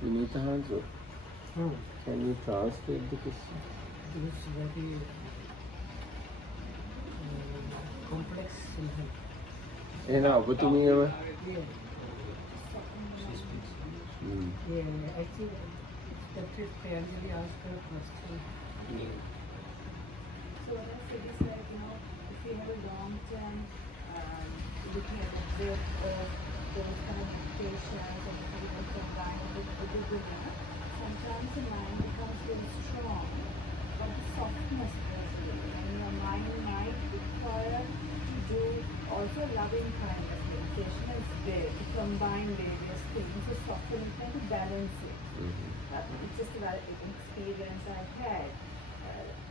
You need to answer. Can you translate the question? It's very complex. එහෙනම් ඔබතුමියම Yeah. Yeah, I think that is fairly asked the question. So what I said is like, if you have a long term looking at those kind of patients and even combined with the Buddha, sometimes the mind becomes very strong, but the softness goes away, and your mind might require to do also loving kind of meditation is there, to combine various things, to soften it and to balance it. It's just an experience I've had.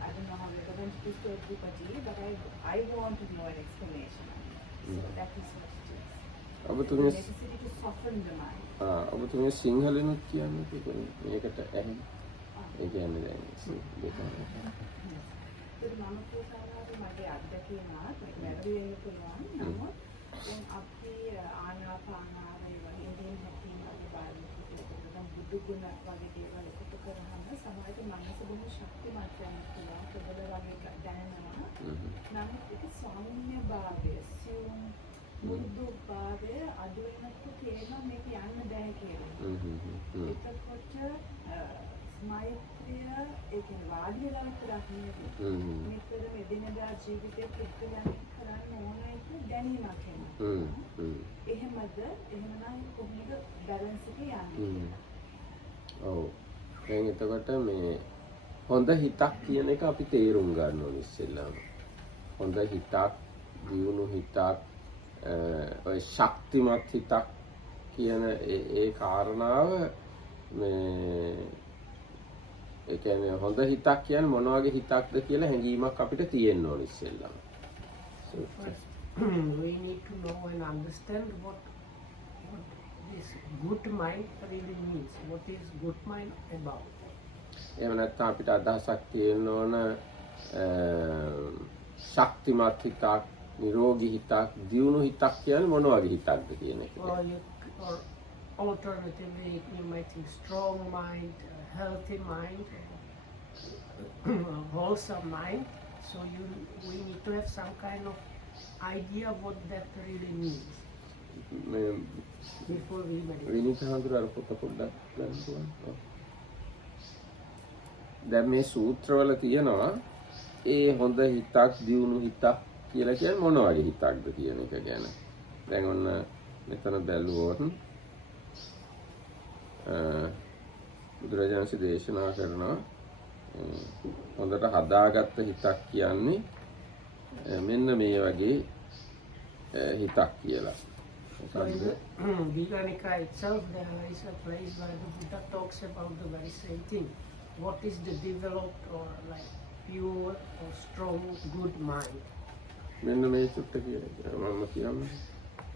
I don't know how relevant it is to everybody, but I want to know an explanation on it. So that is what it is. The necessity to soften the mind. ඔබතුමිය සිංහලෙනුත් කියන්නේ මේකට ඇහි. ඒ කියන්නේ දැන් දෙකම. ඒක මම කියනවා මගේ අත්දැකීමක් වැඩි වෙන්න පුළුවන්. නමුත් දැන් අපි ආනාපානාරය වගේ ඉඳින් හැකීම වගේ බලනකොට දැන් බුදු ගුණ වගේ දේවල් එකතු කරාම සමහරවිට මනස බොහොම ශක්තිමත් වෙන්න පුළුවන්. ප්‍රබල වගේ දැනෙනවා. නමුත් ඒක සෞම්‍ය භාවය, සියුම් මුදු භාවය අඩු වෙනකොට තේරෙනවා මේක යන්න බෑ කියලා. එතකොට මෛත්‍රිය ඒ කියන්නේ වාඩි වෙලා විතරක් නෙවෙයි. මේකද එදිනෙදා ජීවිතේ පුද්ගලයන් කරන්න ඕන එක දැනීමක් එනවා. එහෙමද? එහෙමනම් කොහොමද බැලන්ස් එක යන්නේ? ඔව්. දැන් එතකොට මේ හොඳ හිතක් කියන එක අපි තේරුම් ගන්න ඕනේ ඉස්සෙල්ලාම. හොඳ හිතක්, දියුණු හිතක්, ඔය ශක්තිමත් හිතක් කියන ඒ කාරණාව මේ ඒ කියන්නේ හොඳ හිතක් කියන්නේ මොන වගේ හිතක්ද කියලා හැඟීමක් අපිට තියෙන්න ඕනේ ඉස්සෙල්ලාම. So first we need to know and understand what this good mind really means. What is good mind about? එහෙම නැත්නම් අපිට අදහසක් තියෙන්න ඕන ශක්තිමත් හිතක්, නිරෝගී හිතක්, දියුණු හිතක් කියන්නේ මොන වගේ හිතක්ද කියන එක. Or alternatively, you might think strong mind, healthy mind, wholesome mind. So we need to have some kind of idea what that really means before we meditate. We need to හඳුනන පොතක් ගන්න පුළුවන්. දැන් මේ සූත්‍රවල තියෙනවා ඒ හොඳ හිතක්, දියුණු හිතක් කියලා කියන්නේ මොන වගේ හිතක්ද කියන එක ගැන. දැන් ඔන්න මෙතන බැලුවොත් බුදුරජාණන් දේශනා කරනවා හොඳට හදාගත්ත හිතක් කියන්නේ මෙන්න මේ වගේ හිතක් කියලා. So in the Vijnana itself, there is a place where the Buddha talks about the very same thing. What is the developed or like pure or strong good mind? මෙන්න මේ සුත්ත මම කියන්නේ.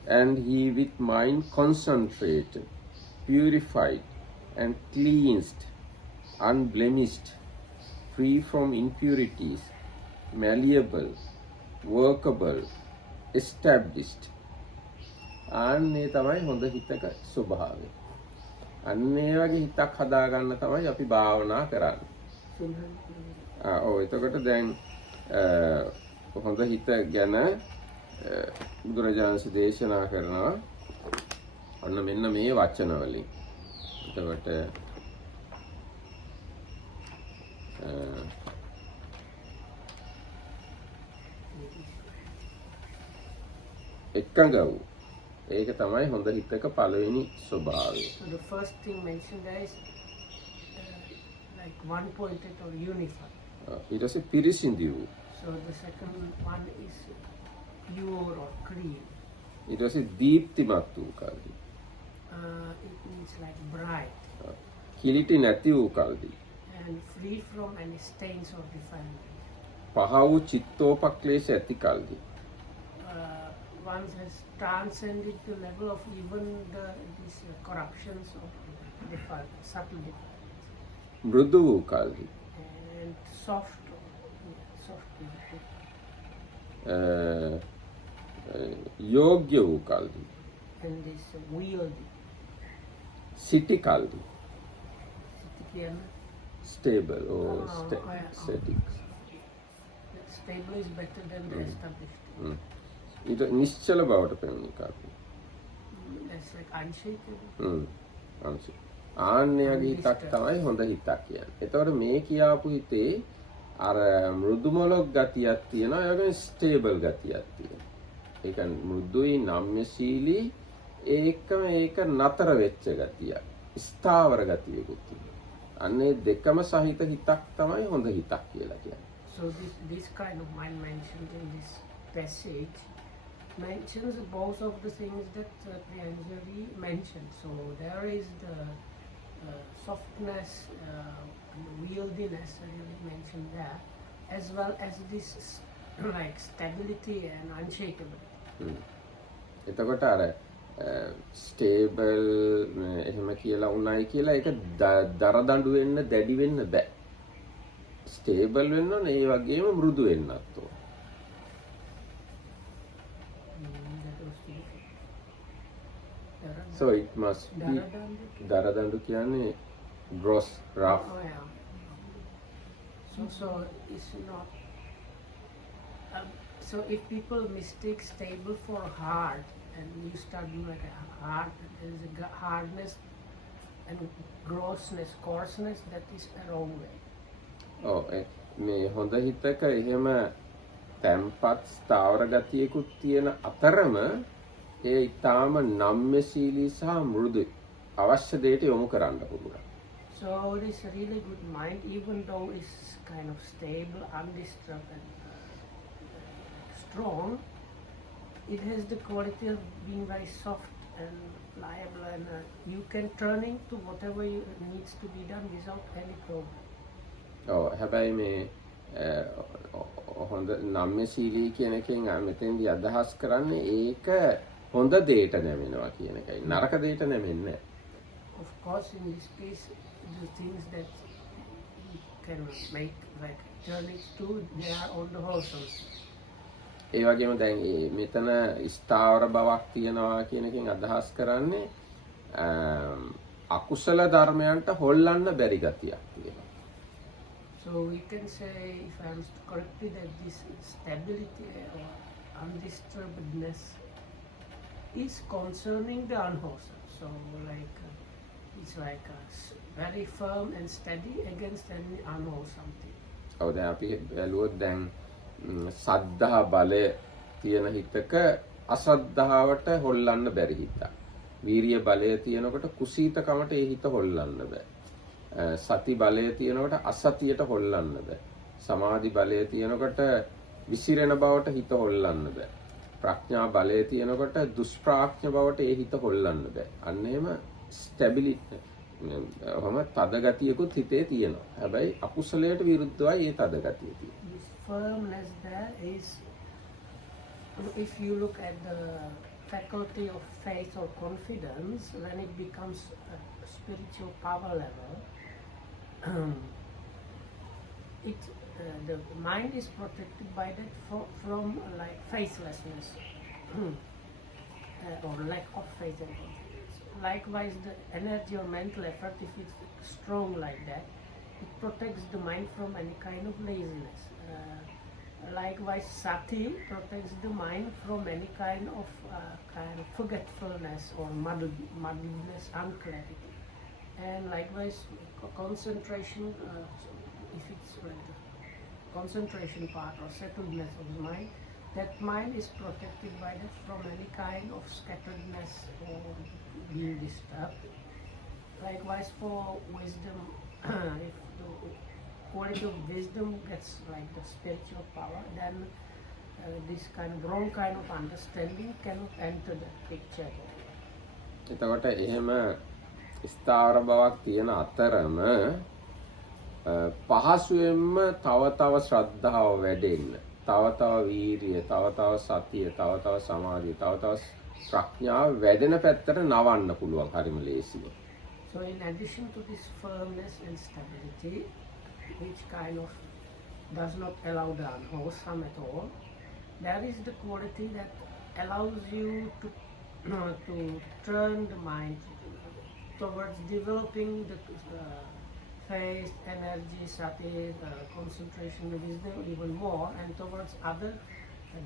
And he with mind concentrated, purified and cleansed, unblemished, free from impurities, malleable, workable, established. අන්නේ තමයි හොඳ හිතක ස්වභාවය. අන්නේ වගේ හිතක් හදාගන්න තමයි අපි භාවනා කරන්නේ. ඔව් එතකොට දැන් හොඳ හිත ගැන බුදුරජාණන් දේශනා කරනවා අන්න මෙන්න මේ වචන වලින්. එතකොට එකඟ වූ ඒක තමයි හොඳ හිතක පළවෙනි ස්වභාවය. So the first thing mentioned there is like one pointed or unified. ඊට පස්සේ පිරිසිදු වූ. So the second one is pure or clean. ඊට පස්සේ දීප්තිමත් වූ කල්හි. It means like bright. කිලිටි නැති වූ කල්හි. And free from any stains or defilements. පහ වූ චිත්තෝපක්ලේශ ඇති කල්හි. One has transcended the level of even these corruptions or subtle defilements. මෘදු වූ කල්හි. And soft යෝග්‍ය වූ කල්හි. and this wieldy. සිටි කල්හි. කියන්නේ? Stable or static. static. Stable is better than the established. ඊට නිශ්චල බවට පෙනුන එක අපි. That's like unshakable. අංශ. ආන්නයගේ හිතක් තමයි හොඳ හිතක් කියන්නේ. එතකොට මේ කියාපු හිතේ අර මෘදු මොලොක් ගතියක් තියෙනවා, ඒ වගේම ස්ටේබල් ගතියක් තියෙනවා. ඒක මෘදුයි නම්‍යශීලී ඒකම ඒක නතර වෙච්ච ගතිය. ස්ථාවර ගතියකුත් තියෙනවා. අන්නේ දෙකම සහිත හිතක් තමයි හොඳ හිතක් කියලා කියන්නේ. So this kind of mind mentioned in this passage mentions both of the things that Priyanjali mentioned. So there is the softness, wieldiness really mentioned there, as well as this like stability and unshakability. එතකොට අර stable එහෙම කියලා උනායි කියලා ඒක දරදඬු වෙන්න දැඩි වෙන්න බෑ. ස්ටේබල් වෙන්න ඕනේ ඒ වගේම මෘදු වෙන්නත් ඕන. So it must be දරදඬු කියන්නේ gross rough. Oh, yeah. So it's not. So if people mistake stable for hard, and you start doing like a hard, there is a hardness and grossness, coarseness, that is a wrong way. ඔව් මේ හොඳ හිතක එහෙම තැම්පත් ස්ථාවර ගතියකුත් තියෙන අතරම ඒ ඊටාම නම්‍යශීලී සහ මෘදුයි අවශ්‍ය දෙයට යොමු කරන්න පුළුවන්. So it is a really good mind, even though it's kind of stable, undisturbed, and strong. It has the quality of being very soft and pliable, and you can turn into whatever needs to be done without any problem. ඔව් හැබැයි මේ හොඳ නම්‍යශීලී කියන එකෙන් මෙතෙන්දී අදහස් කරන්නේ ඒක හොඳ දෙයට නැමෙනවා කියන එකයි. නරක දෙයට නැමෙන්නේ නැහැ. Of course, in this case, the things that you can make like turn it to, they are on the wholesome. ඒ වගේම දැන් මෙතන ස්ථාවර බවක් තියනවා කියන එකෙන් අදහස් කරන්නේ අකුසල ධර්මයන්ට හොල්ලන්න බැරි ගතියක් තියෙනවා. So we can say, if I am correctly, that this stability or undisturbedness is concerning the unwholesome. So like it's like very firm and steady against any unwholesome thing. ඔව් දැන් අපි බැලුවොත් දැන් සද්ධා බලය තියෙන හිතක අසද්ධාවට හොල්ලන්න බැරි හිතක්. වීරිය බලය තියෙනකොට කුසීතකමට ඒ හිත හොල්ලන්න බෑ. සති බලය තියෙනකොට අසතියට හොල්ලන්න බෑ. සමාධි බලය තියෙනකොට විසිරෙන බවට හිත හොල්ලන්න බෑ. ප්‍රඥා බලය තියෙනකොට දුෂ්ප්‍රඥ බවට ඒ හිත හොල්ලන්න බෑ. අන්න එහෙම ස්ටැබිලිටි ඔහම තද ගතියකුත් හිතේ තියෙනවා. හැබැයි අකුසලයට විරුද්ධවයි ඒ තද ගතිය තියෙන්නේ. This firmness there is, if you look at the faculty of faith or confidence, when it becomes a spiritual power level, the mind is protected by that from like faithlessness or lack of faith and confidence. Likewise, the energy or mental effort, if it's strong like that, it protects the mind from any kind of laziness. Likewise, sati protects the mind from any kind of forgetfulness or muddiness, unclarity. And likewise, concentration, if it's like the concentration part or settledness of the mind, that mind is protected by that from any kind of scatteredness or being disturbed. Likewise, for wisdom, if the quality of wisdom gets like the spiritual power, then this kind of wrong kind of understanding cannot enter the picture. එතකොට එහෙම ස්ථාවර බවක් තියෙන අතරම පහසුවෙන්ම තව තව ශ්‍රද්ධාව වැඩෙන්න, තව තව වීරිය, තව තව සතිය, තව තව සමාධිය, තව තව ප්‍රඥාව වැඩෙන පැත්තට නවන්න පුළුවන් හරිම ලේසියෙන්. So in addition to this firmness and stability, which kind of does not allow the unwholesome at all, there is the quality that allows you to turn the mind towards developing the faith, energy, sati, concentration, wisdom even more, and towards other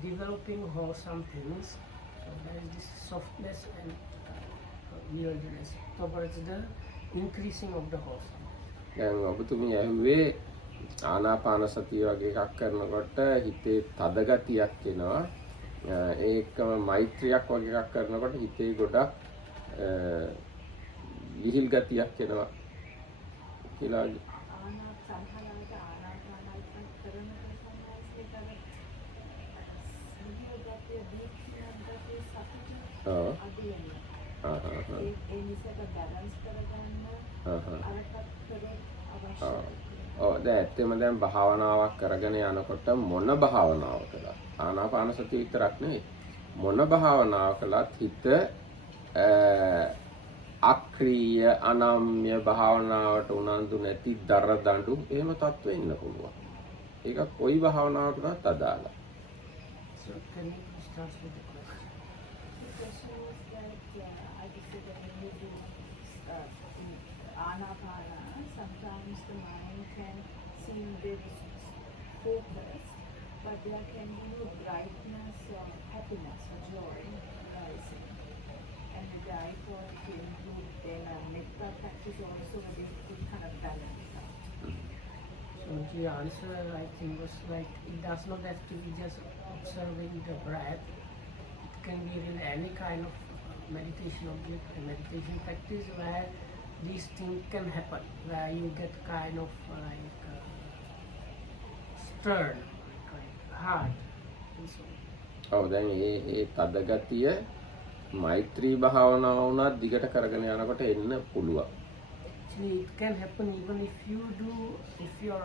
developing wholesome things. So there is this softness and yieldiness towards the increasing of the wholesome. දැන් ඔබතුමිය ඇහුවේ ආනාපාන සතිය වගේ එකක් කරනකොට හිතේ තද ගතියක් එනවා. ඒකම මෛත්‍රියක් වගේ එකක් කරනකොට හිතේ ගොඩක් විහිල් ගතියක් එනවා කියලා. දැන් ඇත්තම දැන් භාවනාවක් කරගෙන යනකොට මොන භාවනාව කළත් ආනාපාන සතිය විතරක් නෙවෙයි මොන භාවනාව කළත් හිත අක්‍රීය අනම්‍ය භාවනාවට උනන්දු නැති දර දඬු එහෙම තත්ත්වෙ ඉන්න පුළුවන්. ඒක කොයි භාවනාවකටවත් අදාළයි. So can you start with the question? The question is that I just said that when you do anapana, sometimes the mind can seem very focused, but there can be no brightness or happiness or joy rising. And the guy for to include then a metta practice also a very good kind of balance out. So the answer I think was like it does not have to be just observing the breath. It can be in any kind of meditation object, a meditation practice where these things can happen, where you get kind of like stern, like hard, and so on. ඔව් දැන් ඒ තද ගතිය මෛත්‍රී භාවනාව වුණත් දිගට කරගෙන යනකොට එන්න පුළුවන්. Actually, it can happen even if your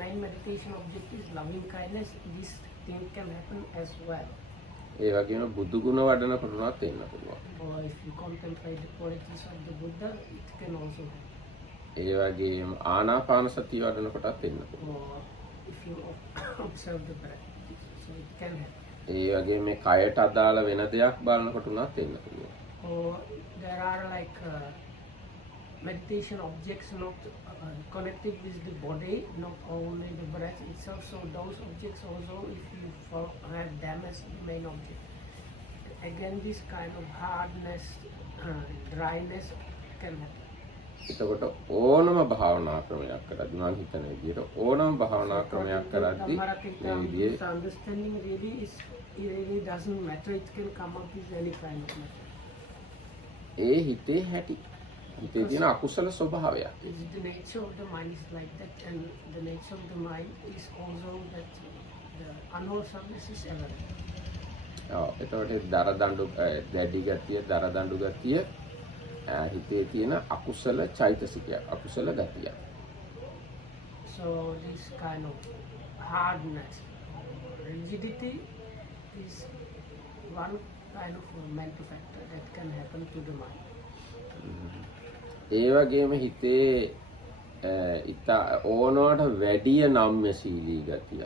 main meditation object is loving kindness, this thing can happen as well. ඒ වගේම බුදු ගුණ වඩනකොට උනත් එන්න පුළුවන්. Or if you contemplate the qualities of the Buddha, it can also happen. ඒ වගේම ආනාපාන සතිය වඩනකොටත් එන්න පුළුවන්. Or if you observe the breath, so it can happen. ඒ වගේම මේ කයට අදාළ වෙන දෙයක් බලනකොට උනත් එන්න පුළුවන්. Or there are like meditation objects not connected with the body, not only the breath itself. So those objects also, if you have damaged the main object, again this kind of hardness, dryness can happen. එතකොට ඕනම භාවනා ක්‍රමයක් කරද්දී මම හිතන විදිහට ඕනම භාවනා ක්‍රමයක් කරද්දී මේ විදිහේ This understanding really doesn't matter. It can come up with any kind of matter. ඒ හිතේ හැටි හිතේ තියෙන අකුසල ස්වභාවයක්. It's the nature of the mind is like that, and the nature of the mind is also that the unwholesomeness is evident. ඔව් එතකොට දර දඬු දැඩි ගතිය දර දඬු ගතිය හිතේ තියෙන අකුසල චෛතසිකයක් අකුසල ගතියක්. So this kind of hardness, rigidity is one kind of mental factor that can happen to the mind. ඒ වගේම හිතේ ඕනවට වැඩිය නම්‍යශීලී ගතිය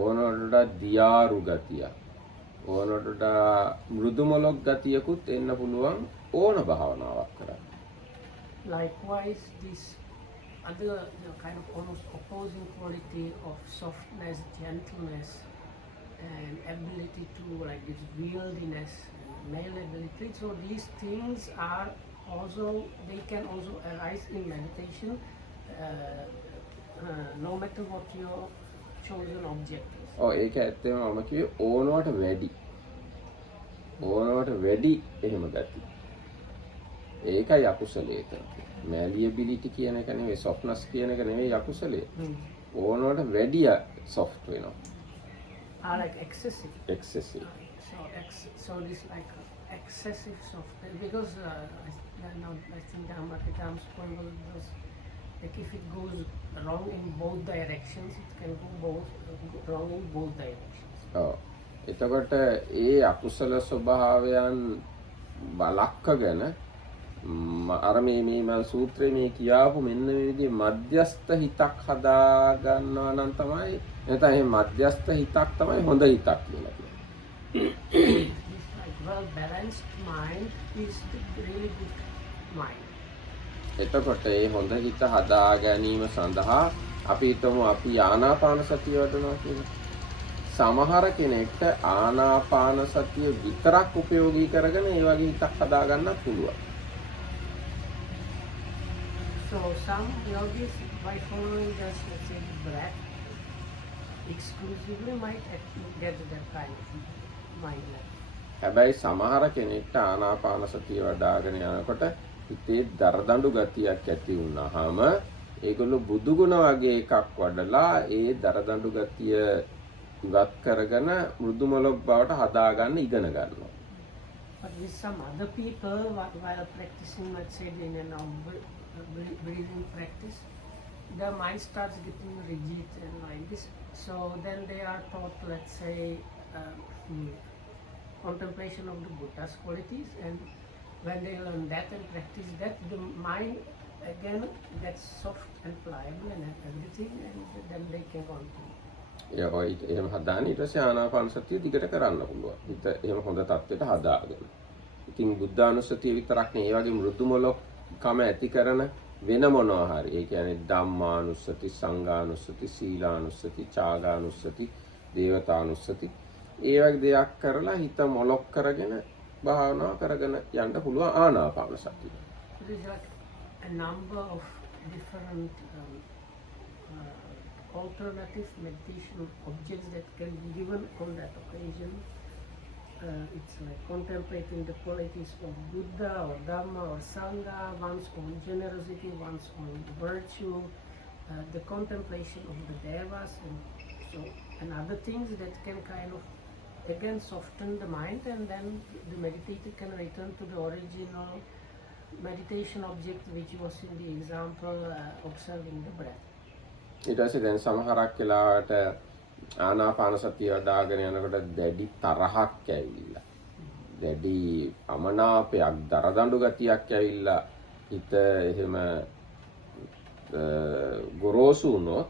ඕනවට දියාරු ගතිය ඕනවට මෘදු මොලොක් ගතියකුත් එන්න පුළුවන් ඕන භාවනාවක් කරා. Likewise, this other kind of almost opposing quality of softness, gentleness, and ability to like this wieldiness, male ability. So these things are also, they can also arise in meditation, no matter what your chosen object is. ඔව් ඒක ඇත්තම මම කිව්වේ ඕනවට වැඩි එහෙම ගතිය. ඒකයි අකුසලයේ කරන්නේ. malleability කියන එක නෙවෙයි softness කියන එක නෙවෙයි අකුසලයේ. ඕනවට වැඩිය soft වෙනවා. Like excessive. excessive. So this like excessive softness, because I think Dhamma's point was like if it goes wrong in both directions, it can go wrong in both directions. ඔව් එතකොට ඒ අකුසල ස්වභාවයන් බලක්කගෙන අර මේ මම සූත්‍රයේ මේ කියාපු මෙන්න මේ විදිහේ මධ්‍යස්ථ හිතක් හදා ගන්නවා නම් තමයි නැත්නම් මේ මධ්‍යස්ථ හිතක් තමයි හොඳ හිතක් කියලා කියන්නේ. Well balanced mind is the really good mind. එතකොට ඒ හොඳ හිත හදා ගැනීම සඳහා අපි හිතමු අපි ආනාපාන සතිය වඩනවා කියලා. සමහර කෙනෙක්ට ආනාපාන සතිය විතරක් ප්‍රයෝගී කරගෙන ඒ වගේ හිතක් හදා ගන්නත් පුළුවන්. So some yogis, by following just let's say the breath exclusively, might actually get that kind of mind level. හැබැයි සමහර කෙනෙක්ට ආනාපාන සතිය වඩාගෙන යනකොට හිතේ දරදඬු ගතියක් ඇති වුණාම ඒගොල්ලෝ බුදු ගුණ වගේ එකක් වඩලා ඒ දරදඬු ගතිය ඉවත් කරගෙන මෘදු මොලොක් බවට හදාගන්න ඉගෙන ගන්නවා. But with some other people, while practicing, let's say in a breathing practice, their mind starts getting rigid and like this. So then they are taught, let's say, contemplation of the Buddha's qualities, and when they learn that and practice that, the mind again gets soft and pliable and everything, and then they can continue. එහෙම හදාගෙන ඊට පස්සේ ආනාපාන සතිය දිගට කරන්න පුළුවන්. හිත එහෙම හොඳ තත්ත්වයට හදාගෙන. ඉතින් බුද්ධානුස්සතිය විතරක් නෙවෙයි, ඒ වගේ මෘදු මොලොක්කම ඇති කරන වෙන මොනවා හරි. ඒ කියන්නේ ධම්මානුස්සති, සංඝානුස්සති, සීලානුස්සති, චාගානුස්සති, දේවතානුස්සති. ඒ වගේ දෙයක් කරලා හිත මොලොක් කරගෙන භාවනා කරගෙන යන්න පුළුවන් ආනාපාන සතිය. There is like a number of different alternative meditation objects that can be given on that occasion. It's like contemplating the qualities of Buddha or Dhamma or Sangha, one's own generosity, one's own virtue, the contemplation of the Devas, and other things that can kind of again soften the mind, and then the meditator can return to the original meditation object which was in the example observing the breath. ඊට පස්සේ දැන් සමහරක් වෙලාවට ආනාපාන සතිය වඩාගෙන යනකොට දැඩි තරහක් ඇවිල්ලා දැඩි අමනාපයක් දරදඬු ගතියක් ඇවිල්ලා හිත එහෙම ගොරෝසු වුණොත්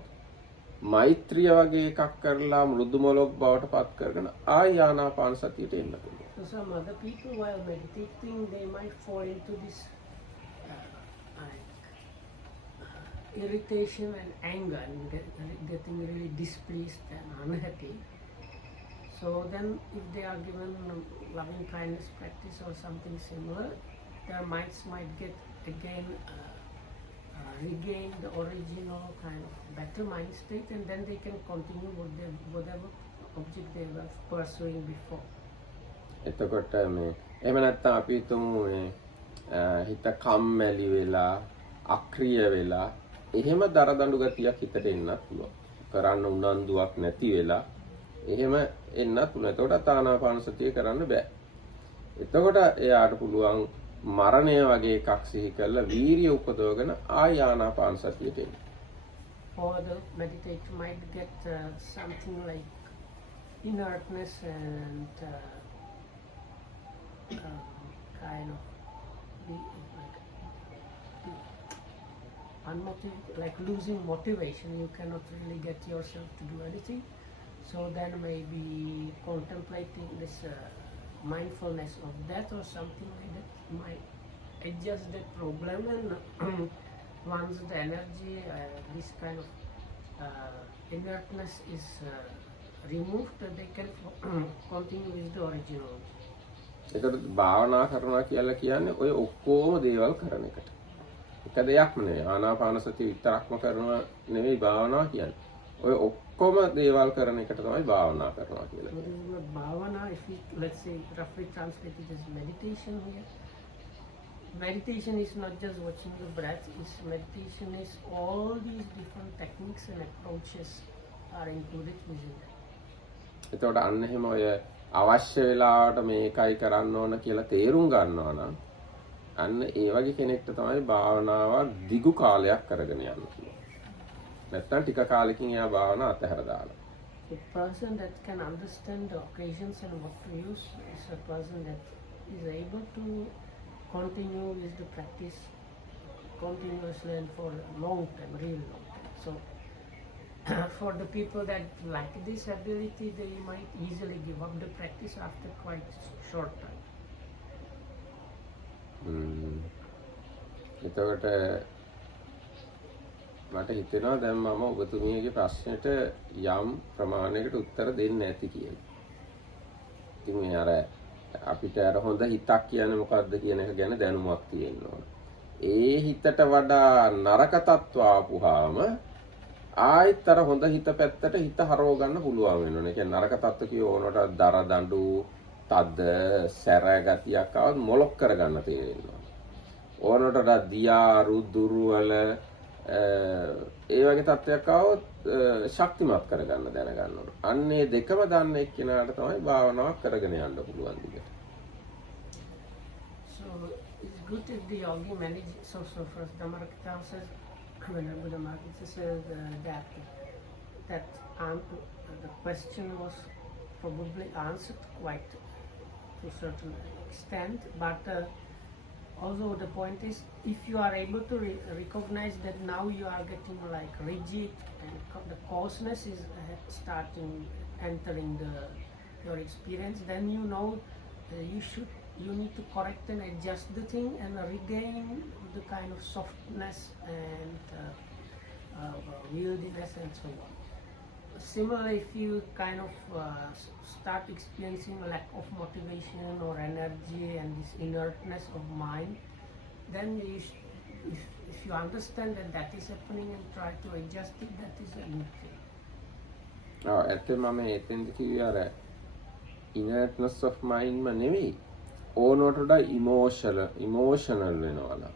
මෛත්‍රිය වගේ එකක් කරලා මෘදු මොලොක් බවට පත් කරගෙන ආය ආනාපාන සතියට එන්න පුළුවන්. So some other people while meditating they might fall into this irritation and anger and getting really displeased and unhappy. So then if they are given loving kindness practice or something similar, their minds might get again regain the original kind of better mind state, and then they can continue whatever object they were pursuing before. එතකොට මේ එහෙම නැත්නම් අපි හිතමු මේ හිත කම්මැලි වෙලා අක්‍රිය වෙලා එහෙම දරදඬු ගතියක් හිතට එන්නත් පුළුවන්. කරන්න උනන්දුවක් නැති වෙලා එහෙම එන්නත් පුළුවන්. එතකොට ආනාපාන සතිය කරන්න බෑ. එතකොට එයාට පුළුවන් මරණය වගේ එකක් සිහි කරලා වීරිය උපදවගෙන ආය ආනාපාන සතියට එන්න. Or the meditator might get something like inertness and kind of unmotivated, like losing motivation. You cannot really get yourself to do anything. So then maybe contemplating this mindfulness of that or something like that might adjust that problem, and once the energy, this kind of inertness is removed, they can continue with the original. ඒකට භාවනා කරනවා කියලා කියන්නේ ඔය ඔක්කොම දේවල් කරන එකට. එක දෙයක්ම නෙවෙයි. ආනාපාන සතිය විතරක්ම කරනවා නෙවෙයි භාවනාව කියන්නේ. ඔය ඔක්කොම දේවල් කරන එකට තමයි භාවනා කරනවා කියලා So කියන්නේ. this is what bhavana, if we let's say roughly translate it as meditation here. Meditation is not just watching the breath, it's meditation is all these different techniques and approaches are included within that. එතකොට අන්න එහෙම ඔය අවශ්‍ය වෙලාවට මේකයි කරන්න ඕන කියලා තේරුම් ගන්නවා නම් අන්න ඒ වගේ කෙනෙක්ට තමයි භාවනාව දිගු කාලයක් කරගෙන යන්න පුළුවන්. නැත්තම් ටික කාලෙකින් එයා භාවනාව අතහැර දාලා. A person that can understand the occasions and what to use is a person that is able to continue with the practice continuously and for a long time, really long time. So for the people that lack this ability, they might easily give up the practice after quite short time. එතකොට මට හිතෙනවා දැන් මම ඔබතුමියගේ ප්‍රශ්නෙට යම් ප්‍රමාණයකට උත්තර දෙන්න ඇති කියලා. ඉතින් මේ අර අපිට අර හොඳ හිතක් කියන්නේ මොකක්ද කියන එක ගැන දැනුමක් තියෙන්න ඕන. ඒ හිතට වඩා නරක තත්ත්ව ආපුවාම ආයෙත් අර හොඳ හිත පැත්තට හිත හරව ගන්න පුළුවන් වෙනවා. ඒ කියන්නේ නරක තත්ත්ව කියනකොට දර දඬු, තද, සැර ගතියක් ආවොත් මොලොක් කරගන්න තේරෙනවා. ඕනට දියාරු දුර්වල ඒ වගේ තත්ත්වයක් ආවොත් ශක්තිමත් කරගන්න දැනගන්න ඕන. අන්නේ දෙකම දන්න එක්කෙනාට තමයි භාවනාවක් කරගෙන යන්න පුළුවන් දිගට. So it's good if the yogi manages. So first Dhammarakkita says, when Buddha Dhammarakkita says that the question was probably answered quite to a certain extent, but also the point is, if you are able to recognize that now you are getting like rigid and the coarseness is entering your experience, then you know you need to correct and adjust the thing and regain the kind of softness and wieldiness and so on. Similarly, if you kind of start experiencing lack of motivation or energy and this inertness of mind, then if you understand that is happening and try to adjust it, that is a good thing. ඇත්තටම මම එතෙන්ද කිව්වේ අර inertness of mind ම නෙවෙයි. ඕනකට වඩා emotional වෙනවා.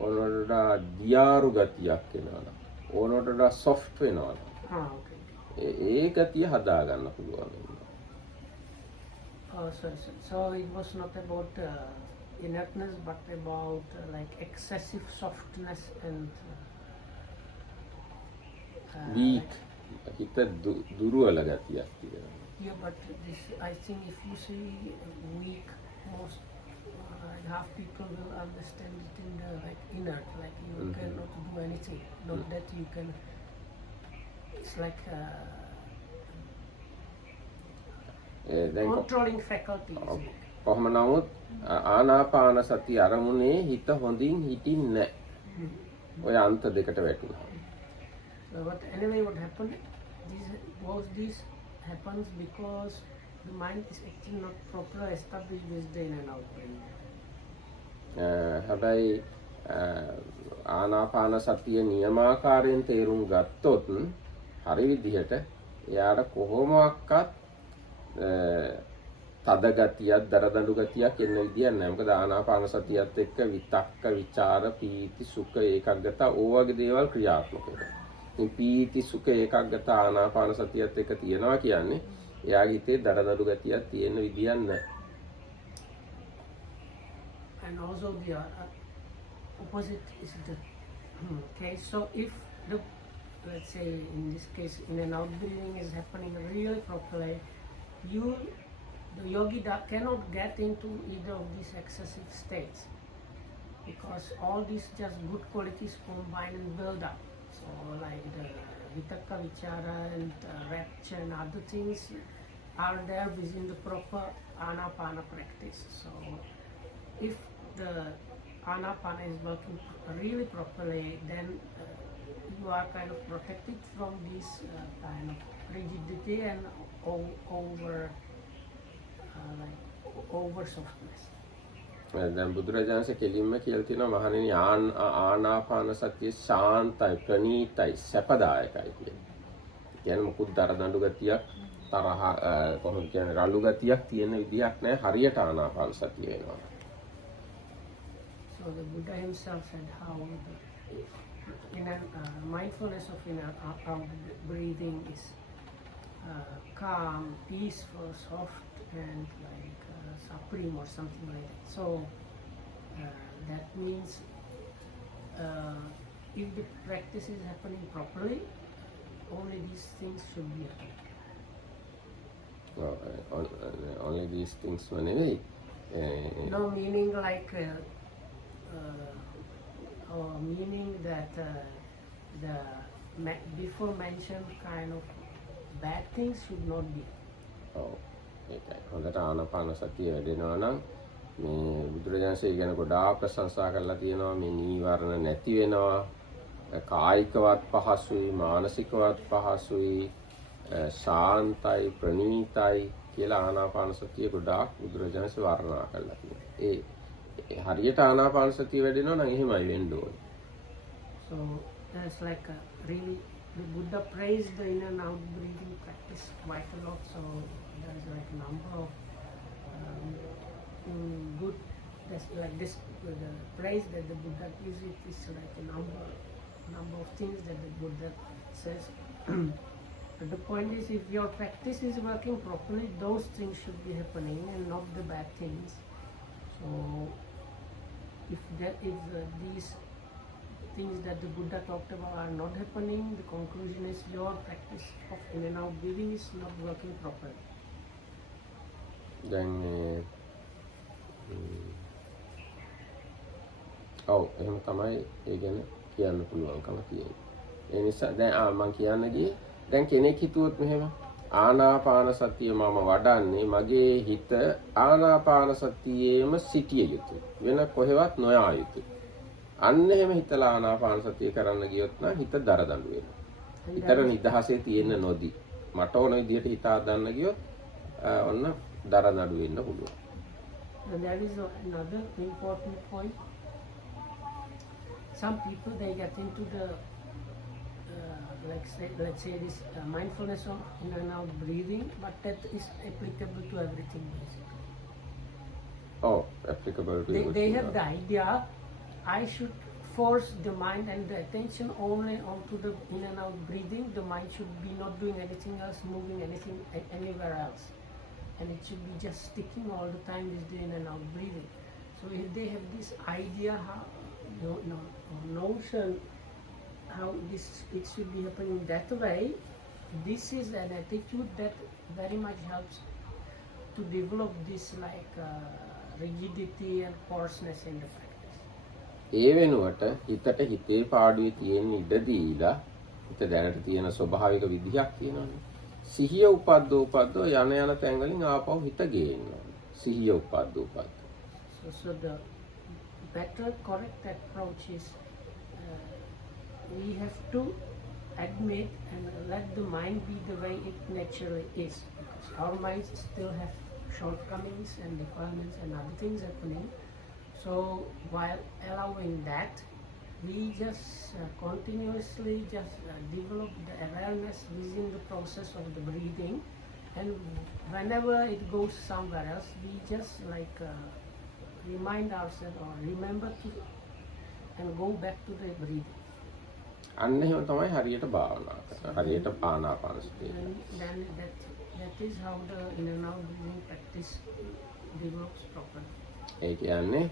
ඕනකට වඩා දියාරු ගතියක් එනවා. ඕනකට වඩා soft වෙනවා. Okay. ඒ ගතිය හදා ගන්න පුළුවන්. So it was not about inertness, but about like excessive softness and weak. හිත දුර්වල ගතියක් තියෙනවා. Yeah, but this, I think if you say weak, most half people will understand it in the like inert, like you cannot do anything. Not that you can. It's like controlling faculty. කොහොම නමුත් ආනාපාන සති අරමුණේ හිත හොඳින් හිටින්නේ නැහැ. ඔය අන්ත දෙකට වැටුණා. But anyway, what happened? This happens because the mind is actually not properly established with the in and out breathing. හැබැයි ආනාපාන සතිය නියමාකාරයෙන් තේරුම් ගත්තොත් හරි විදිහට එයාට කොහොමවත් තද ගතියක් දරදඬු ගතියක් එන්න විදියක් නැහැ. මොකද ආනාපාන සතියත් එක්ක විතක්ක විචාර පීති සුඛ ඒකග්ගත ඕවගේ දේවල් ක්‍රියාත්මක වෙනවා. ඉතින් පීති සුඛ ඒකග්ගත ආනාපාන සතියත් එක්ක තියනවා කියන්නේ එයාගේ හිතේ දරදඬු ගතියක් තියෙන විදියක් නැහැ. And also the opposite is the case. So if let's say in this case in and out breathing is happening really properly, the yogi cannot get into either of these excessive states, because all these just good qualities combine and build up. So like the vitakka vichara and rapture and other things are there within the proper anapana practice. So if the anapana is working really properly, then you are kind of protected from this kind of rigidity and over softness. දැන් බුදුරජාණන්සේ කෙලින්ම කියලා තියෙනවා මහණෙනි ආනාපාන සතිය ශාන්තයි ප්‍රණීතයි සැපදායකයි කියලා. කියන්නේ මොකුත් දරදඬු ගතියක් තරහ කොහොමද කියන්නේ රළු ගතියක් තියෙන විදියක් නැහැ. හරියට ආනාපාන සතිය වෙනවා. So the Buddha himself said how mindfulness of inner out breathing is calm, peaceful, soft, and like supreme or something like that. So that means if the practice is happening properly, only these things should be happening. Only these things නෙවෙයි. No, meaning like meaning that the before mentioned kind of bad things should not be. ඒකයි. හොඳට ආනාපාන සතිය වැඩෙනවා නම් මේ බුදුරජාණන්සේ ගැන ගොඩාක් ප්‍රශංසා කරලා තියෙනවා. මේ නීවරණ නැති වෙනවා, කායිකවත් පහසුයි, මානසිකවත් පහසුයි, ශාන්තයි, ප්‍රණීතයි කියලා ආනාපාන සතිය ගොඩාක් බුදුරජාණන්සේ වර්ණනා කරලා තියෙනවා. ඒ හරියට ආනාපාන සතිය වැඩෙනවා නම් එහෙමයි වෙන්න ඕනේ. So there's like a really, the Buddha praised the in and out breathing practice quite a lot. So there's like a number of good, that's like this, the praise that the Buddha gives it is like a number of things that the Buddha says. But the point is, if your practice is working properly, those things should be happening and not the bad things. So if these things that the Buddha talked about are not happening, the conclusion is your practice of in and out breathing is not working properly. දැන් එහෙම තමයි ඒ ගැන කියන්න පුළුවන්කම තියෙන්නේ. ඒ නිසා දැන් මම කියන්න ගියේ දැන් කෙනෙක් හිතුවොත් මෙහෙම ආනාපාන සතිය මම වඩන්නේ මගේ හිත ආනාපාන සතියේම සිටිය යුතුයි. වෙන කොහෙවත් නොයා යුතුයි. අන්න එහෙම හිතලා ආනාපාන සතිය කරන්න ගියොත් නම් හිත දරදඬු වෙනවා. හිතට නිදහසේ තියෙන්න නොදී මට ඕන විදිහට හිත හදන්න ගියොත් ඔන්න දරදඬු වෙන්න පුළුවන්. And there is another important point. Some people, they get into the let's say this mindfulness of in and out breathing, but that is applicable to everything basically. Oh, applicable to everything. They have the idea, I should force the mind and the attention only onto the in and out breathing. The mind should be not doing anything else, moving anything anywhere else, and it should be just sticking all the time with the in and out breathing. So if they have this idea, notion how it should be happening that way, this is an attitude that very much helps to develop this like rigidity and coarseness in the practice. ඒ වෙනුවට හිතට හිතේ පාඩුවේ තියෙන ඉඩ දීලා හිත දැනට තියෙන ස්වභාවික විදිහක් තියෙනවානේ. සිහිය උපද්දෝ යන තැන් වලින් ආපහු හිත ගේනවා. සිහිය උපද්දෝ. So the better correct approach is we have to admit and let the mind be the way it naturally is, because our minds still have shortcomings and defilements and other things happening. So while allowing that, we just continuously just develop the awareness within the process of the breathing, and whenever it goes somewhere else, we just like remind ourselves or remember to and go back to the breathing. අන්න එහෙම තමයි හරියට භාවනා කරන්නේ. හරියට ආනාපාන සතිය. Then that is how the in and out breathing practice develops properly. ඒ කියන්නේ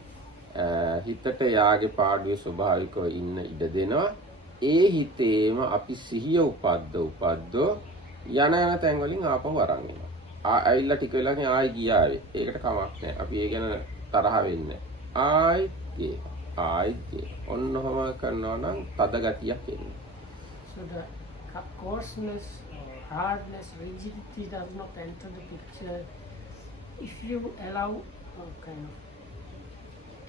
හිතට යාගේ පාඩුවේ ස්වභාවිකව ඉන්න ඉඩ දෙනවා. ඒ හිතේම අපි සිහිය උපද්දෝ යන තැන් වලින් ආපහු අරන් එනවා. ආයිලා ටික වෙලාවකින් ආයි ගියාවේ. ඒකට කමක් නැහැ. අපි ඒ ගැන තරහ වෙන්නේ නැහැ. ආයි ඔන්නෝම කරනවා නම් තද ගතියක් එන්නේ. So the coarseness, hardness, rigidity does not enter the picture if you allow kind of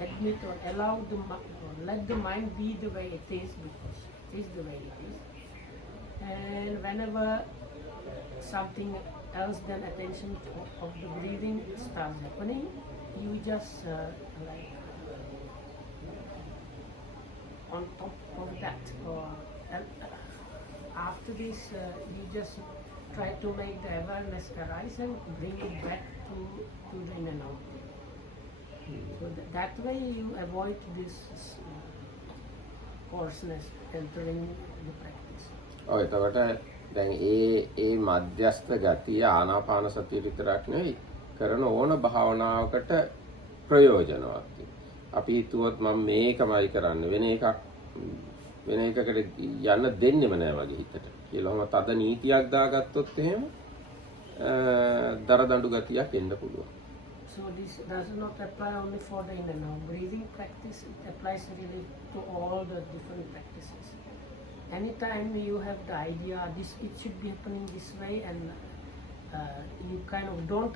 admit or allow or let the mind be the way it is, because it is the way it is. And whenever something else than attention of the breathing starts happening, you just like on top of that, or after this you just try to make the awareness arise and bring it back to the in and out. So that way you avoid this coarseness entering the practice. ඔය එතකොට දැන් ඒ මධ්‍යස්ථ ගතිය ආනාපාන සතිය විතරක් නෙවෙයි කරන ඕන භාවනාවකට ප්‍රයෝජනවත්. අපි හිතුවොත් මම මේකමයි කරන්න වෙන එකකට යන්න දෙන්නෙම නෑ වගේ හිතට කියලාම තද නීතියක් දාගත්තොත් එහෙම දරදඬු ගතියක් එන්න පුළුවන්. So this does not apply only for the in and out breathing practice, it applies really to all the different practices. Anytime you have the idea it should be happening this way, and you kind of don't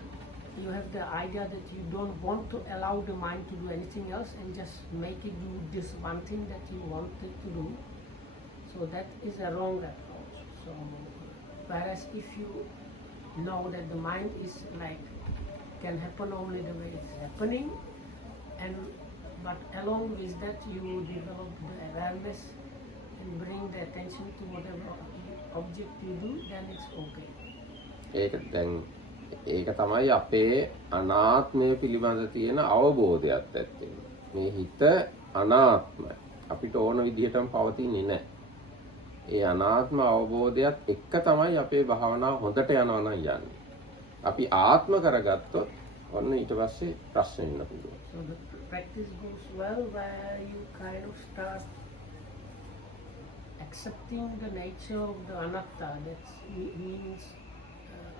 you have the idea that you don't want to allow the mind to do anything else and just make it do this one thing that you want it to do. So that is a wrong approach. So whereas if you know that the mind is like can happen only the way it's happening, and but along with that you develop the awareness and bring the attention to whatever object you do, then it's okay. ඒක තමයි අපේ අනාත්මය පිළිබඳ තියෙන අවබෝධයත් ඇත්තේ. මේ හිත අනාත්මයි. අපිට ඕන විදිහටම පවතින්නේ නැහැ. ඒ අනාත්ම අවබෝධයත් එක්ක තමයි අපේ භාවනාව හොඳට යනවා නම් යන්නේ. අපි ආත්ම කරගත්තොත් ඔන්න ඊට පස්සේ ප්‍රශ්න වෙන්න පුළුවන්. So the practice goes well where you kind of start accepting the nature of the anatta. That means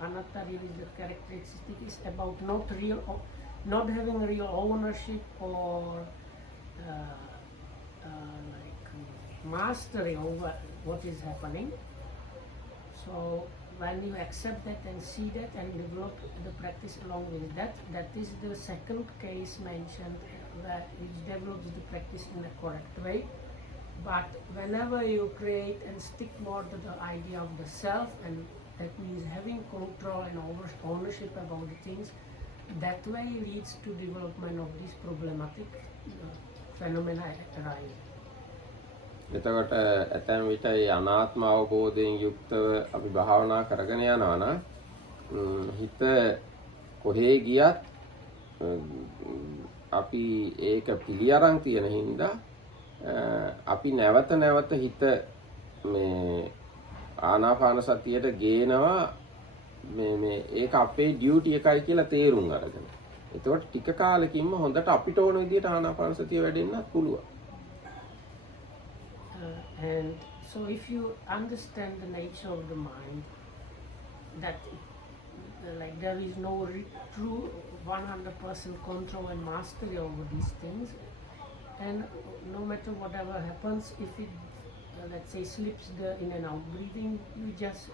anatta really the characteristic is about not having real ownership or like mastery over what is happening. So when you accept that and see that and develop the practice along with that, that is the second case mentioned where it develops the practice in a correct way. But whenever you create and stick more to the idea of the self, and that means having control and ownership about the things, that way leads to development of these problematic phenomena arise. එතකොට ඇතැම් විට ඒ අනාත්ම අවබෝධයෙන් යුක්තව අපි භාවනා කරගෙන යනවා නම් හිත කොහේ ගියත් අපි ඒක පිළිඅරන් තියෙන හින්දා අපි නැවත නැවත හිත මේ ආනාපාන සතියට ගේනවා මේ ඒක අපේ ඩියුටි එකයි කියලා තේරුම් අරගෙන. එතකොට ටික කාලෙකින්ම හොඳට අපිට ඕන විදිහට ආනාපාන සතිය වැඩෙන්නත් පුළුවන්. And so if you understand the nature of the mind, that like there is no true 100% control and mastery over these things, and no matter whatever happens, if it let's say slips the in and out breathing, you just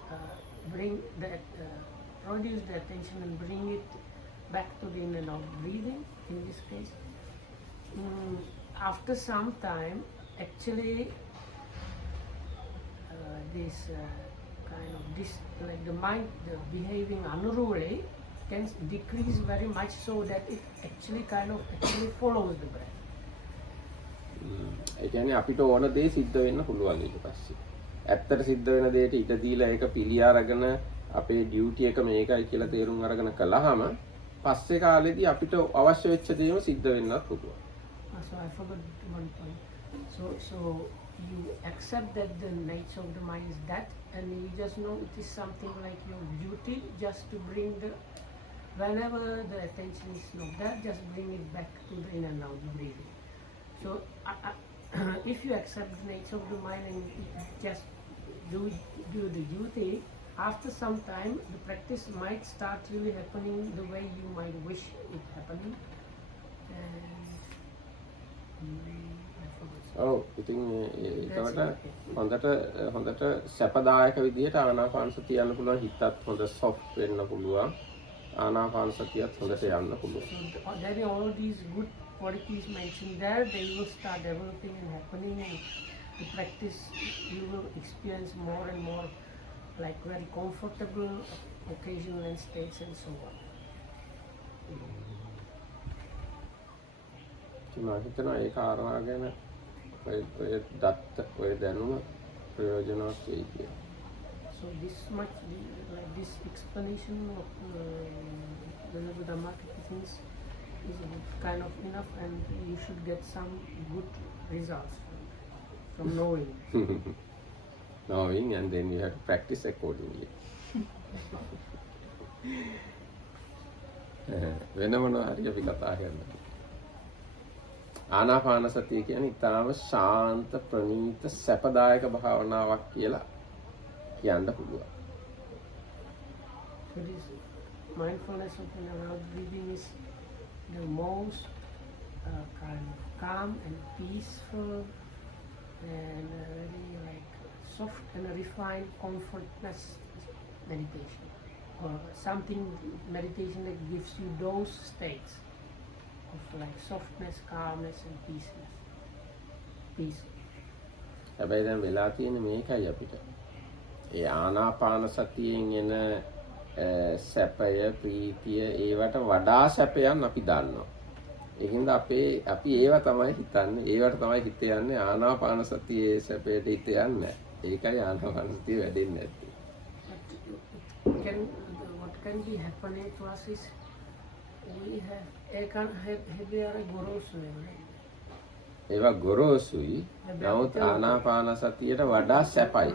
bring that produce the attention and bring it back to the in and out breathing in this case. After some time, actually this kind of this like the mind behaving unruly can decrease very much so that it actually follows the breath. ඒ කියන්නේ අපිට ඕන දේ සිද්ධ වෙන්න පුළුවන් ඊට පස්සේ. ඇත්තට සිද්ධ වෙන දෙයට ඉඩ දීලා ඒක පිළි අරගෙන අපේ ඩියුටි එක මේකයි කියලා තේරුම් අරගෙන කළාම පස්සේ කාලෙදී අපිට අවශ්‍ය වෙච්ච දේම සිද්ධ වෙන්නත් පුළුවන්. So I forgot one point. So you accept that the nature of the mind is that, and you just know it is something like your duty just to bring the whenever the attention is not there, just bring it back to the in and out breathing. So if you accept the nature of the mind and just do the duty, after some time the practice might start really happening the way you might wish it happening. And ඔව් ඉතින් ඒකට හොඳට සැපදායක විදිහට ආනාපාන සතිය යන්න පුළුවන්. හිතත් හොඳ සොෆ්ට් වෙන්න පුළුවන්. ආනාපාන සතියත් හොඳට යන්න පුළුවන්. So there are all these good qualities mentioned there, they will start developing and happening, and the practice you will experience more and more like very comfortable occasional and states and so on. මම හිතනවා ඒ කාරණා ගැන ඔය දත්ත ඔය දැනුම ප්‍රයෝජනවත් වෙයි කියලා. So this much like this explanation of the Dhamma things is kind of enough, and you should get some good results from knowing. Knowing, and then you have to practice accordingly. වෙන මොනවා හරි අපි කතා කරනවා. ආනාපාන සතිය කියන්නේ ඊටාම ශාන්ත ප්‍රණීත සැපදායක භාවනාවක් කියලා කියන්න පුළුවන්. So this mindfulness of in and out breathing is the most kind of calm and peaceful and very like soft and refined comfortness meditation. or something meditation that gives you those states of like softness, calmness, and peace. හැබැයි දැන් වෙලා තියෙන්නේ මේකයි අපිට. ඒ ආනාපාන සතියෙන් එන සැපය, ප්‍රීතිය ඒවට වඩා සැපයන් අපි දන්නවා. ඒකින්ද අපි ඒව තමයි හිතන්නේ. ඒවට තමයි හිත යන්නේ. ආනාපාන සතියේ සැපයට හිත යන්නේ. ඒකයි ආනාපාන සතිය වැඩෙන්නේ නැත්තේ. What can be happening to us is we have ඒවා ගොරෝසුයි. නමුත් ආනාපාන සතියට වඩා සැපයි.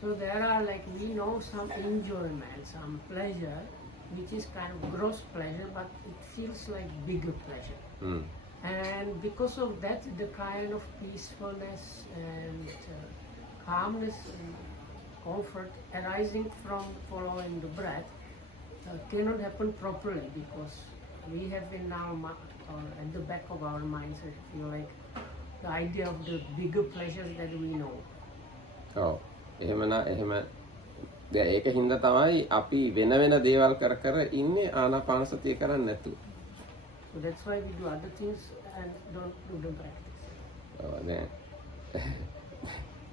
So there are like we know some enjoyment, some pleasure, which is kind of gross pleasure, but it feels like bigger pleasure. And because of that, the kind of peacefulness and calmness and comfort arising from following the breath cannot happen properly because we have in our or at the back of our minds, I feel like the idea of the bigger pleasures that we know. Oh. එහෙම දැන් ඒක හින්දා තමයි අපි වෙන දේවල් කර ඉන්නේ ආනාපාන සතිය කරන්නේ නැතුව. So that's why we do other things and don't do the practice.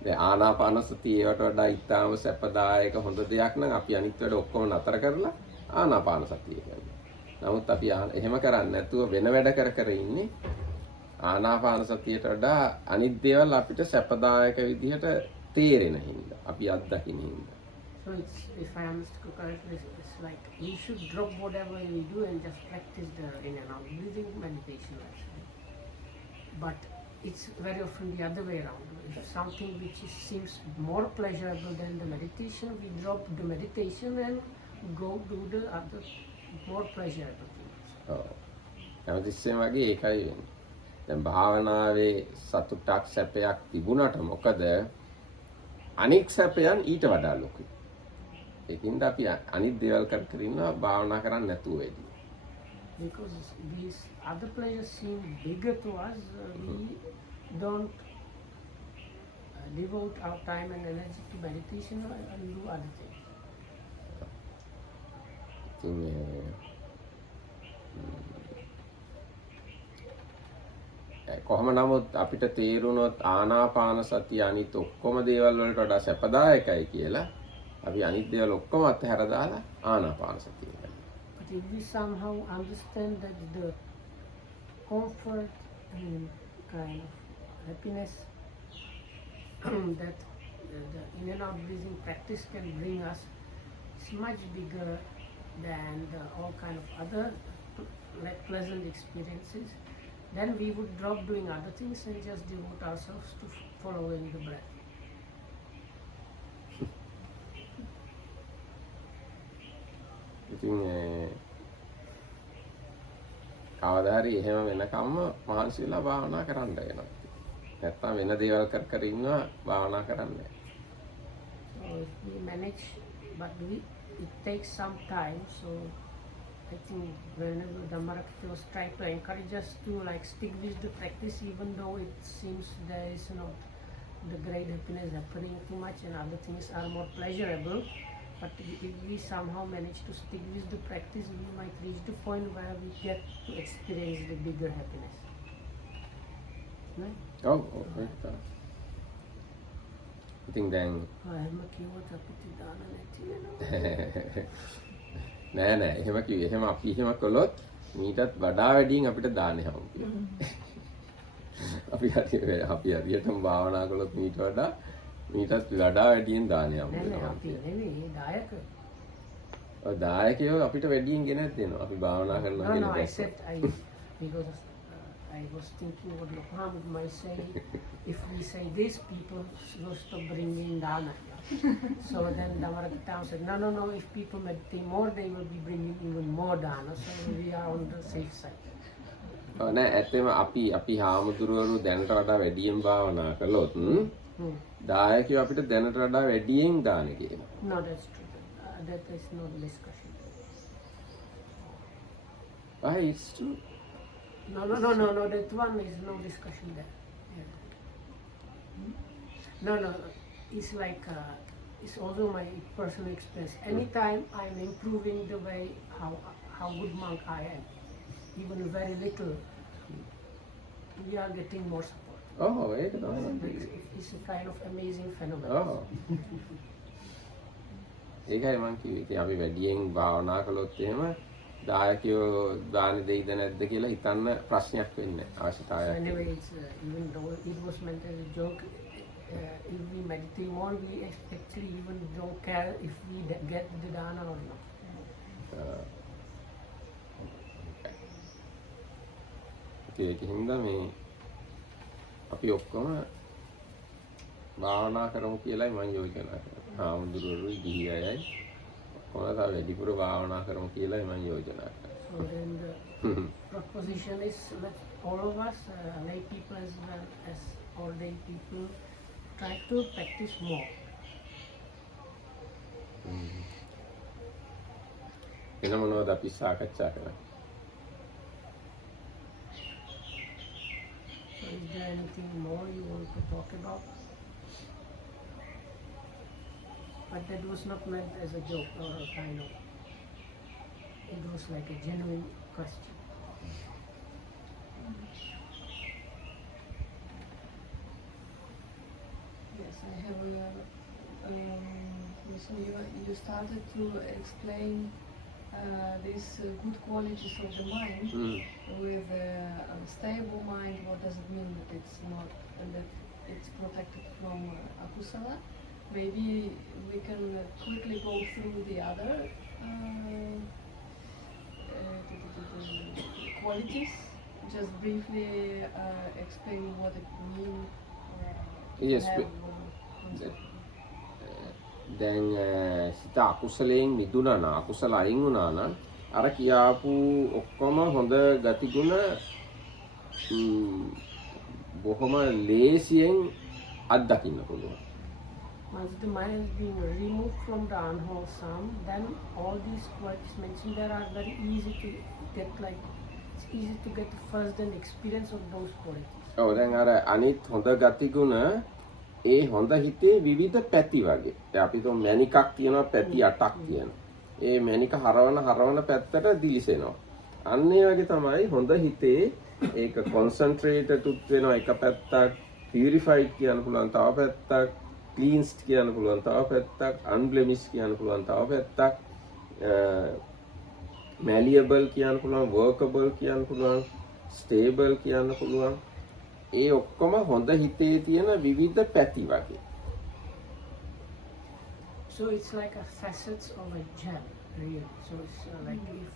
දැන් ආනාපාන සතිය ඒවට වඩා ඉතාම සැපදායක හොඳ දෙයක් නම් අපි අනිත් වැඩ ඔක්කොම නතර කරලා ආනාපාන සතිය කරනවා. නමුත් අපි එහෙම කරන්නේ නැතුව වෙන වැඩ කර ඉන්නේ ආනාපාන සතියට වඩා අනිත් දේවල් අපිට සැපදායක විදිහට තේරෙන හින්දා අපි අත්දකින්න හින්දා. So it's, if I understand correctly, it's like you should drop whatever you do and just practice the in and out breathing meditation actually. But it's very often the other way around. If something which seems more pleasurable than the meditation, we drop the meditation and go do the other more pleasurable things. ඔව්. හැමතිස්සෙම වගේ ඒකයි වෙන්නේ. දැන් භාවනාවේ සතුටක් සැපයක් තිබුණාට මොකද අනික් සැපයන් ඊට වඩා ලොකුයි. ඒකින්ද අපි අනිත් දේවල් කර ඉන්නවා භාවනා කරන්න නැතුව වෙදී. Because these other pleasures seem bigger to us, we don't devote our time and energy to meditation and do other things. කොහොම නමුත් අපිට තේරුණොත් ආනාපාන සතිය අනිත් ඔක්කොම දේවල් වලට වඩා සැපදායකයි කියලා අපි අනිත් දේවල් ඔක්කොම අතහැර දාලා ආනාපාන සතිය කරනවා. But if we somehow understand that the comfort and kind of happiness that the in and out breathing practice can bring us is much bigger than all kind of other like pleasant experiences, then we would drop doing other things and just devote ourselves to following the breath. ඉතින් කවදා හරි එහෙම වෙනකම්ම මහන්සි වෙලා භාවනා කරන්න වෙනවා. නැත්තම් වෙන දේවල් කර ඉන්නවා භාවනා කරන්නේ. So if we manage, but it takes some time. So I think whenever Dhammarakita was trying to encourage us to like stick with the practice, even though it seems there is the great happiness happening too much and other things are more pleasurable. But if we somehow manage to stick with the practice, we might reach the point where we get to experience the bigger happiness. Right? Oh, right. I think then. I'm a keyword apitidana netina. නෑ එහෙම කිව්වේ එහෙම අපි එහෙම කළොත් මීටත් වඩා වැඩියෙන් අපිට දාන්නේ හම්බුනේ. අපි හරියටම භාවනා කළොත් මීට වඩා වඩා වැඩියෙන් දාන්නේ හම්බුනේ. නෑ අපි නෙවෙයි දායක. ඔය දායකයෝ අපිට වැඩියෙන් ගෙනත් දෙනවා. අපි භාවනා කරනවා කියන No, I said because I was thinking what Muhammad might say if we say this, people will stop bringing dana. So then Dhammarakita said, no, if people meditate more, they will be bringing even more dana. So we are on the safe side. නෑ ඇත්තම අපි හාමුදුරුවරු දැනට වඩා වැඩියෙන් භාවනා කළොත් දායකයෝ අපිට දැනට වඩා වැඩියෙන් දාන කියනවා. No, that's true. That is no discussion. Why it's true? No, that one is no discussion there. Yeah. No, it's like it's also my personal experience. Anytime I'm improving the way how good monk I am, even very little, we are getting more support. Oh, ඒක තමයි. It's a kind of amazing phenomenon. ඔව්. ඒකයි මං කිව්වේ. ඉතින් අපි වැඩියෙන් භාවනා කළොත් එහෙම දායකයෝ දාන දෙයිද නැද්ද කියලා හිතන්න ප්‍රශ්නයක් වෙන්නේ නැහැ. So අවශ්‍යතාවයක්. anyway, it's, even though it was meant as a joke, if we meditate more, we actually even don't care if we get the dana or not. ඒකින්ද මේ අපි ඔක්කොම භාවනා කරමු කියලායි මම යෝජනා කරන්නේ. හාමුදුරුවෝයි ගිහි අයයි ඔක්කොම තව වැඩිපුර භාවනා කරමු කියලායි මම යෝජනා කරන්නේ. So then the proposition is let all of us, lay people as well as all day people, try to practice more. වෙන මොනවද අපි සාකච්ඡා කරන්නේ? So is there anything more you want to talk about? But that was not meant as a joke or a kind of, it was like a genuine question. Yes, I have you started to explain these good qualities of the mind with a stable mind. What does it mean that it's not that it's protected from akusala? Maybe we can quickly go through the other qualities. Just briefly explain what it means. Yes, දැන් සිත අකුසලයෙන් මිදුණා නම් අකුසල අයින් වුණා නම් අර කියාපු ඔක්කොම හොඳ ගතිගුණ බොහොම ලේසියෙන් අත්දකින්න පුළුවන්. Once the mind has been removed from the unwholesome, then all these qualities mentioned there are very easy to get, like it's easy to get first an experience of those qualities. ඔව් දැන් අර අනිත් හොඳ ගතිගුණ ඒ හොඳ හිතේ විවිධ පැති වගේ. දැන් අපි તો මැණිකක් තියෙනවා පැති 8ක් තියෙනවා. ඒ මැණික හරවන පැත්තට දිලිසෙනවා. අන්න ඒ වගේ තමයි හොඳ හිතේ ඒක concentrated උත් වෙනවා එක පැත්තක්, purified කියන්න පුළුවන් තව පැත්තක්, cleansed කියන්න පුළුවන් තව පැත්තක්, unblemished කියන්න පුළුවන් තව පැත්තක්, malleable කියන්න පුළුවන්, workable කියන්න පුළුවන්, stable කියන්න පුළුවන්. ඒ ඔක්කොම හොඳ හිතේ තියෙන විවිධ පැති වගේ. So it's like a facets of a gem, really. So it's like if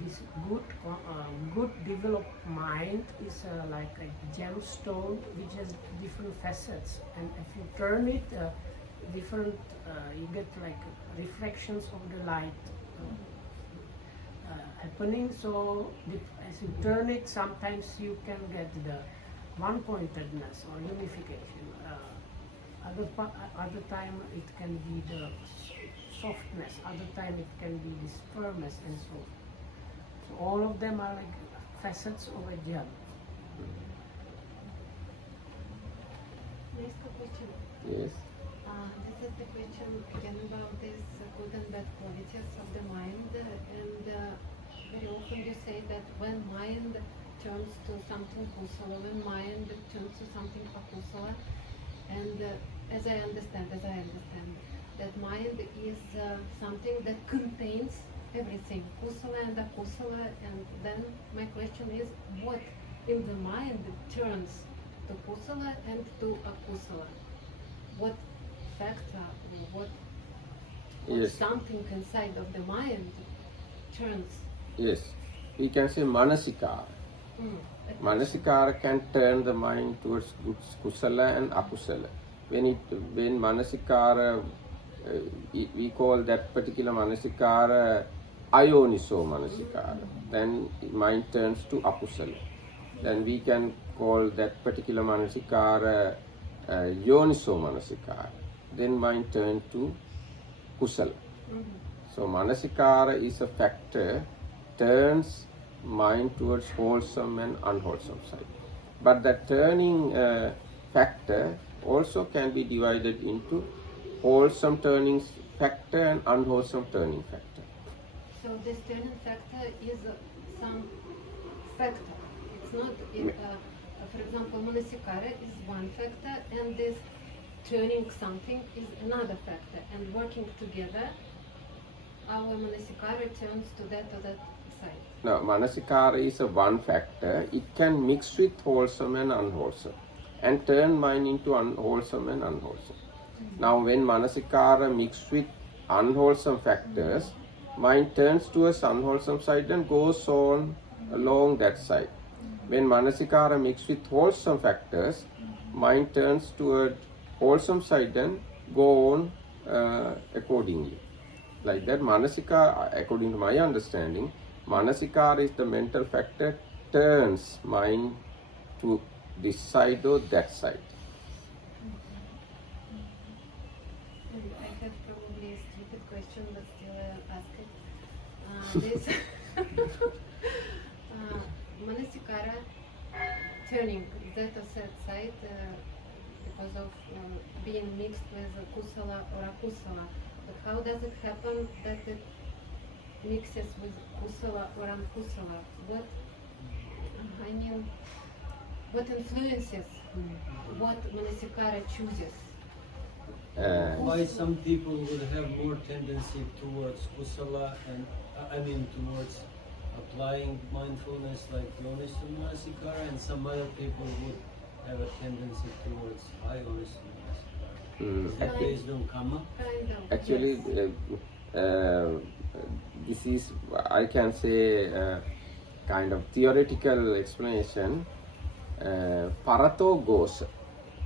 this good developed mind is like a gemstone which has different facets, and if you turn it, you get like reflections of the light happening. So as you turn it, sometimes you can get the one-pointedness or unification. Other time it can be the softness. Other time it can be this firmness and so on. So all of them are like facets of a gem. Next question. Yes. This is the question again about these good and bad qualities of the mind, and very often you say that when mind turns to something kusala, when mind turns to something akusala, and as I understand, that mind is something that contains everything, kusala and akusala, and then my question is, what in the mind turns to kusala and to akusala? What factor, what Yes. something inside of the mind turns? Yes. We can say manasikara. Manasikara can turn the mind towards kusala and akusala. When manasikara, we call that particular manasikara ayoniso manasikara. Then mind turns to akusala. Then we can call that particular manasikara yoniso manasikara. Then mind turns to kusala. So manasikara is a factor, turns mind towards wholesome and unwholesome side. But that turning factor also can be divided into wholesome turning factor and unwholesome turning factor. So this turning factor is some factor. It's not, for example, manasikara is one factor, and this turning something is another factor. And working together, our manasikara turns to that side. Now, manasikara is a one factor. It can mix with wholesome and unwholesome and turn mind into unwholesome and unwholesome. Now, when manasikara mixed with unwholesome factors, mind turns towards unwholesome side and goes on along that side. When manasikara mixed with wholesome factors, mind turns toward wholesome side and go on accordingly. Like that, manasikara, according to my understanding, manasikara is the mental factor, turns mind to this side or that side. I have probably a stupid question, but still I'll ask it. This manasikara turning that asset side because of being mixed with kusala or akusala. But how does it happen that it mixes with kusala or ankusala? What what influences what manasikara chooses? Why some people would have more tendency towards kusala and towards applying mindfulness like Roughness and manasikara, and some other people would have a tendency towards high Roughness and manasikara. Is that based on karma? Kind of. Actually, yes. this is, I can say, kind of theoretical explanation. Parato gosa.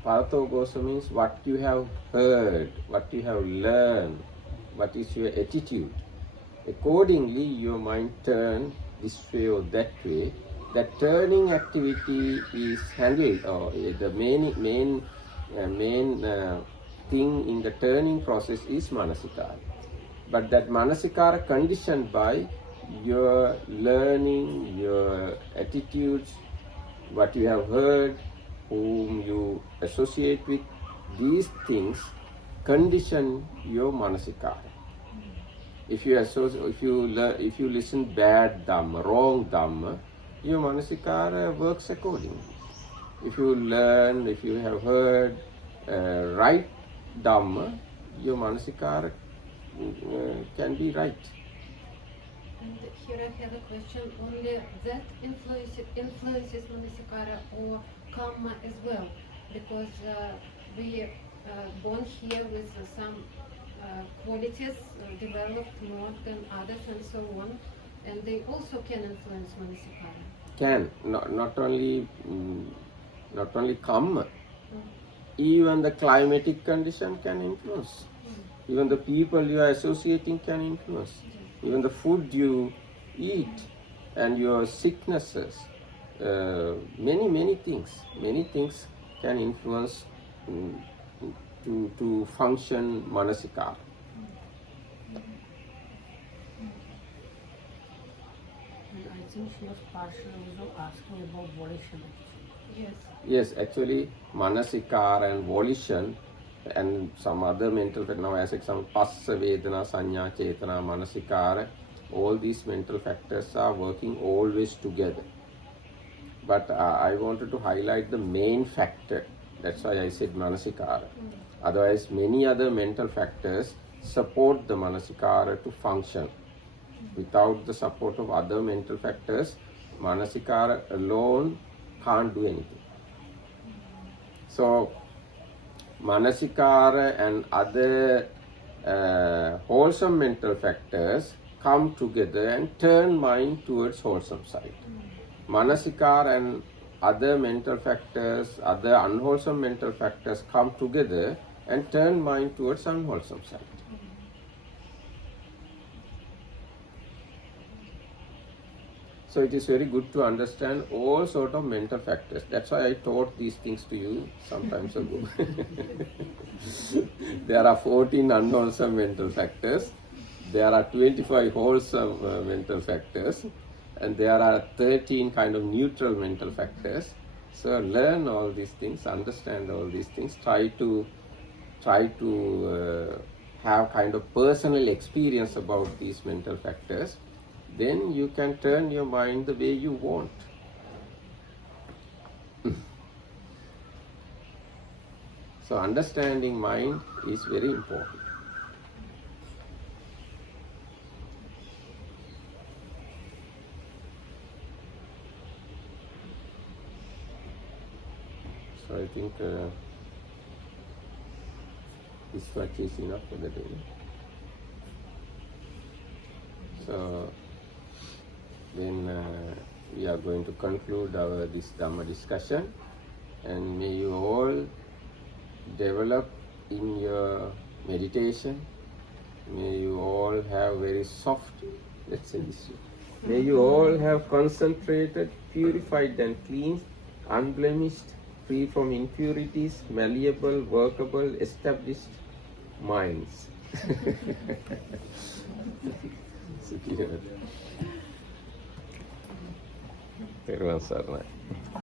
Parato gosa means what you have heard, what you have learned, what is your attitude. Accordingly, your mind turns this way or that way. That turning activity is handled, or the main thing in the turning process is manasikara. But that manasikara conditioned by your learning, your attitudes, what you have heard, whom you associate with, these things condition your manasikara. If you listen bad dhamma, wrong dhamma, your manasikara works accordingly. If you learn, if you have heard right dhamma, your manasikara can be right. And here I have a question. Only that influences manasikara or karma as well, because we born here with some qualities developed more than others and so on, and they also can influence manasikara. Can not only karma, even the climatic condition can influence. Even the people you are associating can influence. Even the food you eat and your sicknesses, many things can influence to function manasikara. And I think she was partially also asking about volition. Yes. Yes, actually, manasikara and volition and some other mental factors, now as example, passa, vedana, sanya, chetana, manasikara, all these mental factors are working always together. But I wanted to highlight the main factor. That's why I said manasikara. Otherwise, many other mental factors support the manasikara to function. Without the support of other mental factors, manasikara alone can't do anything. So, manasikara and other wholesome mental factors come together and turn mind towards wholesome side. Manasikara and other mental factors, other unwholesome mental factors come together and turn mind towards unwholesome side. So it is very good to understand all sort of mental factors. That's why I taught these things to you some times ago. There are 14 unwholesome mental factors. There are 25 wholesome mental factors. And there are 13 kind of neutral mental factors. So learn all these things, understand all these things, try to try to have kind of personal experience about these mental factors, then you can turn your mind the way you want. So understanding mind is very important. So I think this much is enough for the day. So then we are going to conclude our this Dhamma discussion, and may you all develop in your meditation. May you all have very soft, let's say this way. May you all have concentrated, purified and clean, unblemished, free from impurities, malleable, workable, established minds. Thank you.